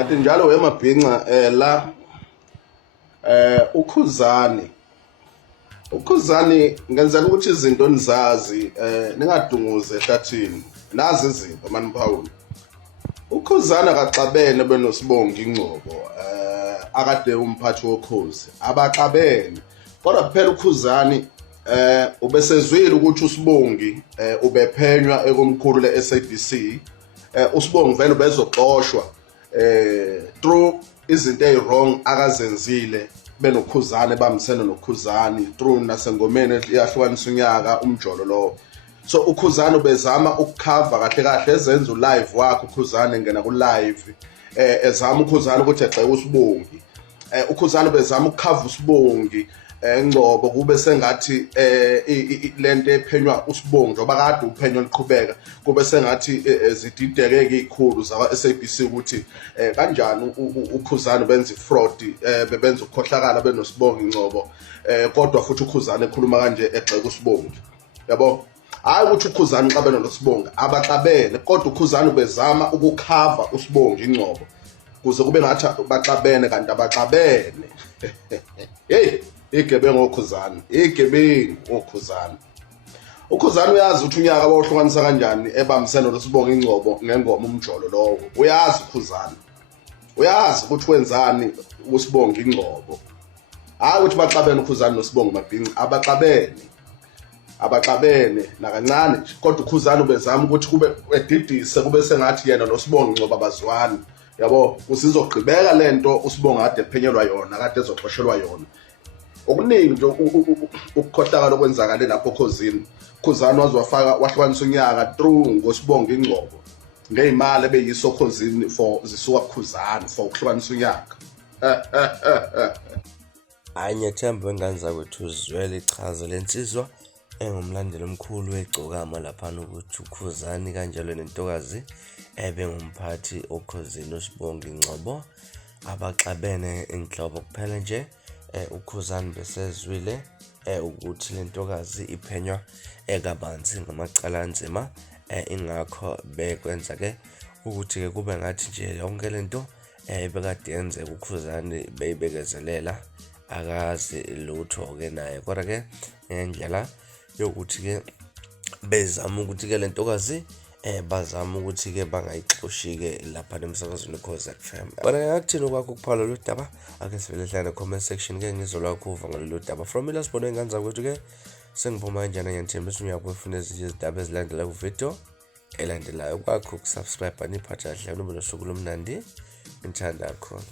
Kanti njalo wemabhinca la ukhuzani ngenzela ukuthi izinto nizazi ningadunguze ehlathini nazi izinto maniphawula. Ukhuzani akaxabene benosibonga ingcobo akade umphathi wokhozi abaxabene kodwa kuphela ukhuzani ubesezwile ukuthi usibongi ubephenywa ekomkhulu le-SABC usibongi vele ubezoxoshwa through izinto ezi-wrong akazenzile benokhuzani bamsene nokhuzani through nasengomeni iyahlukanisa unyaka umjolo lo. So ukhuzani ubezama ukukhava kahle kahle ezenza ulive wakhe ukhuzani engena ku-live ezama ukhuzani ukuthi egxeke usibongi. Ukhuzani ubezama ukukhava usibongi ngcobo kube sengathi lento ephenywa usibongi njengoba kade uphenyo liqhubeka kube sengathi zididekeke izikhulu zakwa-SABC ukuthi kanjani ukhuzani benza ifraud bebenza ukukhohlakala benosibongi ngcobo kodwa futhi ukhuzani ekhuluma kanje egxeka usibongi. Yabo hayi ukuthi ukhuzani uxabene nosibongi abaxabene kodwa ukhuzani ubezama ukukhava usibongi ingcobo kuze kube ngathi baxabene kanti abaxabene. Hey igebengu okhuzani okhuzani ukhuzani uyazi ukuthi unyaka bawuhlukanisa kanjani ebambisene nosibonga ingcobo ngengoma umjolo lowo. Uyazi ukhuzani uyazi ukuthi wenzani usibonga ingcobo hayi ukuthi baxabene ukhuzani nosibonga mabhinci abaxabene nakancane nje kodwa ukhuzani ubezama ukuthi kube edidise kube sengathi yena nosibonga ingcobo abazwani. Yabo usizogqibeka lento usibonga kade ephenyelwa yona kade ezoxoshelwa yona okuningi nje ukukhohlakala okwenzakala lapho khosini. Khuzani wazwafaka wahlukanisa unyaka through ngosibonga ingcobo ngezimali ebeyiso khosini for zisuka kukhuzani for ukuhlukanisa unyaka. Ngiyathemba wengane zakwethu uzwele ichaza lensizwa engumlandeli omkhulu wegcokama laphana ukuthi ukhuzani kanjalo nentokazi bengumphathi okhosini usibonga ingcobo abaxabene inhlobo kuphela nje. Ukhuzani besezwile ukuthi lentokazi iphenywa kabanzi ngamacala anzima ingakho bekwenza ke ukuthi ke kube ngathi nje yonke lento bekade yenzeka ukhuzani beyibekezelela akazi lutho ke naye kodwa ke ngendlela yokuthi ke bezama ukuthi ke lentokazi bazama ukuthi ke bangayixoshi-ke lapha emsakazweni Ukhozi FM. Bona ngakuthini okwakho ukuphala lolu daba ake sivele hlala comment section ke ngizolwakho uva ngalolu daba. From ilasibona ingane zakwethu ke sengiphuma kanjani ngiyathembisa uyakufuna ezinye izindaba ezilandela ku-video elandelayo kwakho ukusubscribe niphatha kahle noma nosuku lomnandi ngithanda kakhulu.